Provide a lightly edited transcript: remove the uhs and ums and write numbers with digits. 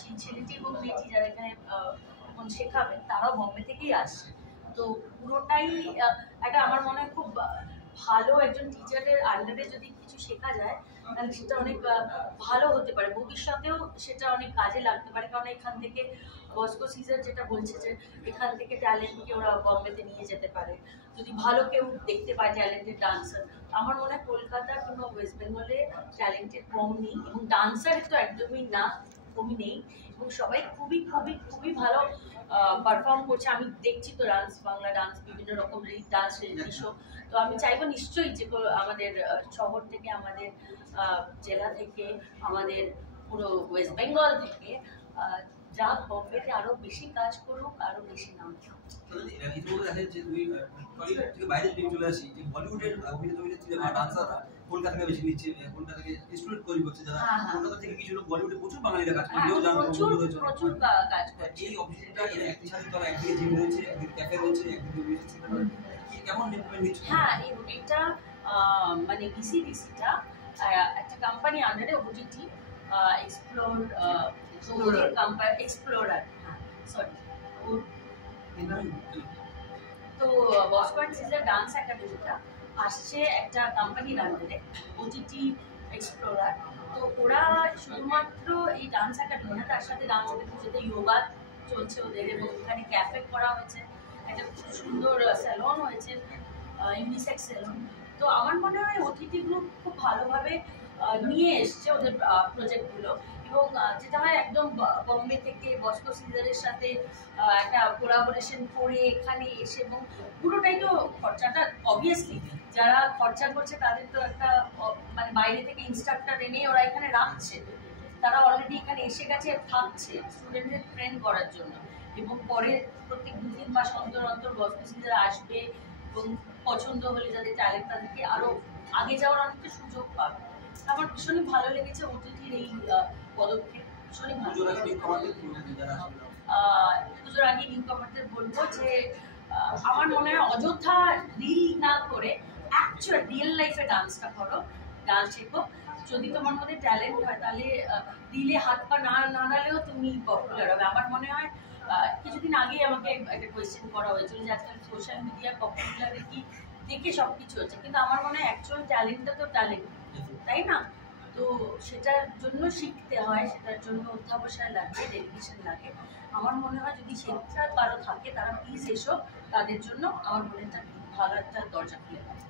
সেই ছেলেটি এবং মেয়েটি যারা এখানে শেখাবেন তারাও বম্বে থেকেই আসছে। তো পুরোটাই একটা আমার মনে হয় খুব ভালো একজন টিচারের আন্ডারে যদি কিছু শেখা যায় তাহলে সেটা অনেক ভালো হতে পারে, ভবিষ্যতেও সেটা অনেক কাজে লাগতে পারে। কারণ এখান থেকে বস্কো সিজার যেটা বলছে যে এখান থেকে ট্যালেন্টকে ওরা বম্বেতে নিয়ে যেতে পারে, যদি ভালো কেউ দেখতে পায় ট্যালেন্টেড ডান্সার। আমার মনে হয় কলকাতা কিংবা ওয়েস্ট বেঙ্গলে ট্যালেন্টেড কম নেই, এবং ডান্সার তো একদমই না, কমই নেই, এবং সবাই খুবই খুবই খুবই ভালো পারফর্ম করছে। আমি দেখছি তো ডান্স, বাংলা ডান্স, বিভিন্ন রকম ডান্স রিয়েলিটি শো। তো আমি চাইবো নিশ্চয়ই যে আমাদের শহর থেকে, আমাদের জেলা থেকে, আমাদের পুরো ওয়েস্ট বেঙ্গল থেকে যা বম্বেতে আরো বেশি কাজ করুক, আরো বেশি নাম। কলকাতাকে বেশি নিচ্ছে, কলকাতা থেকে স্টুডেন্ট তৈরি করছে যারা, কলকাতা থেকে কিছু লোক বলিউডে প্রচুর বাঙালিরা কাজ করে, প্রচুর কাজ করছে। এই অপরচুনিটিটা এর একই সাথে তো একদিকে জিম রয়েছে, একদিকে ক্যাফে রয়েছে, একদিকে মিউজিক সেন্টার রয়েছে, কেমন ইমপ্লিমেন্ট নিচ্ছে? হ্যাঁ, এটা মানে বিসিডিসিটা একটা কোম্পানি আন্ডারে, ওটিটি এক্সপ্লোর, এক্সপ্লোরার, সরি। তো বস্কো অ্যান্ড সিজার ডান্স একাডেমিটা আসছে একটা কোম্পানির আন্ডারে, ওটিটি এক্সপ্লোরার। তো ওরা শুধুমাত্র এই ডান্স একাডেমি না, তার সাথে ডান্স একাডেমিতে যোগা চলছে ওদের, এবং এখানে ক্যাফে করা হয়েছে, একটা খুব সুন্দর স্যালন হয়েছে, ইউনিসেক্স স্যালন। তো আমার মনে হয় ওটিটিগুলো খুব ভালোভাবে নিয়ে এসছে ওদের প্রজেক্টগুলো, এবং যেটা হয় একদম বম্বে থেকে বস্কো সিজারের সাথে একটা কোলাবোরেশন করে এখানে এসে, এবং পুরোটাই তো খরচাটা অবভিয়াসলি যারা খরচা করছে তাদের তো একটা মানে বাইরে থেকে ইনস্ট্রাক্টর এনে ওরা এখানে রাখছে, তারা অলরেডি এখানে এসে গেছে, থাকছে স্টুডেন্টদের ট্রেন করার জন্য, এবং পরে প্রত্যেক 2-3 মাস অন্তর অন্তর বস্কো সিজার আসবে, এবং পছন্দ হলে যাদের ট্যালেন্ট তাদেরকে আরো আগে যাওয়ার অনেকটা সুযোগ পাবে। আমার ভীষণই ভালো লেগেছে ওটিটির এই পদক্ষেপ, ভীষণই ভালো। পুজোর আগে নিউ কামারদের বলবো যে আমার মনে হয় অযথা রিল না করে অ্যাকচুয়াল রিয়েল লাইফে ডান্সটা করো, ডান্স শেখো। যদি তোমার মধ্যে ট্যালেন্ট হয় তাহলে রিলে হাত পা না নাড়ালেও তুমি পপুলার হবে। আমার মনে হয় কিছুদিন আগেই আমাকে একটা কোয়েশ্চেন করা হয়েছিল যে আজকাল সোশ্যাল মিডিয়া পপুলারে কি দেখে সবকিছু হচ্ছে, কিন্তু আমার মনে হয় অ্যাকচুয়াল ট্যালেন্টটা তো ট্যালেন্ট, তাই না? তো সেটার জন্য শিখতে হয়, সেটার জন্য অধ্যাবসায় লাগে, ডেডিকেশন লাগে। আমার মনে হয় যদি সেটা কারো থাকে তারা প্লিজ এসো, তাদের জন্য আমার মনে হয় ভালো একটা দরজা খুলে দেয়।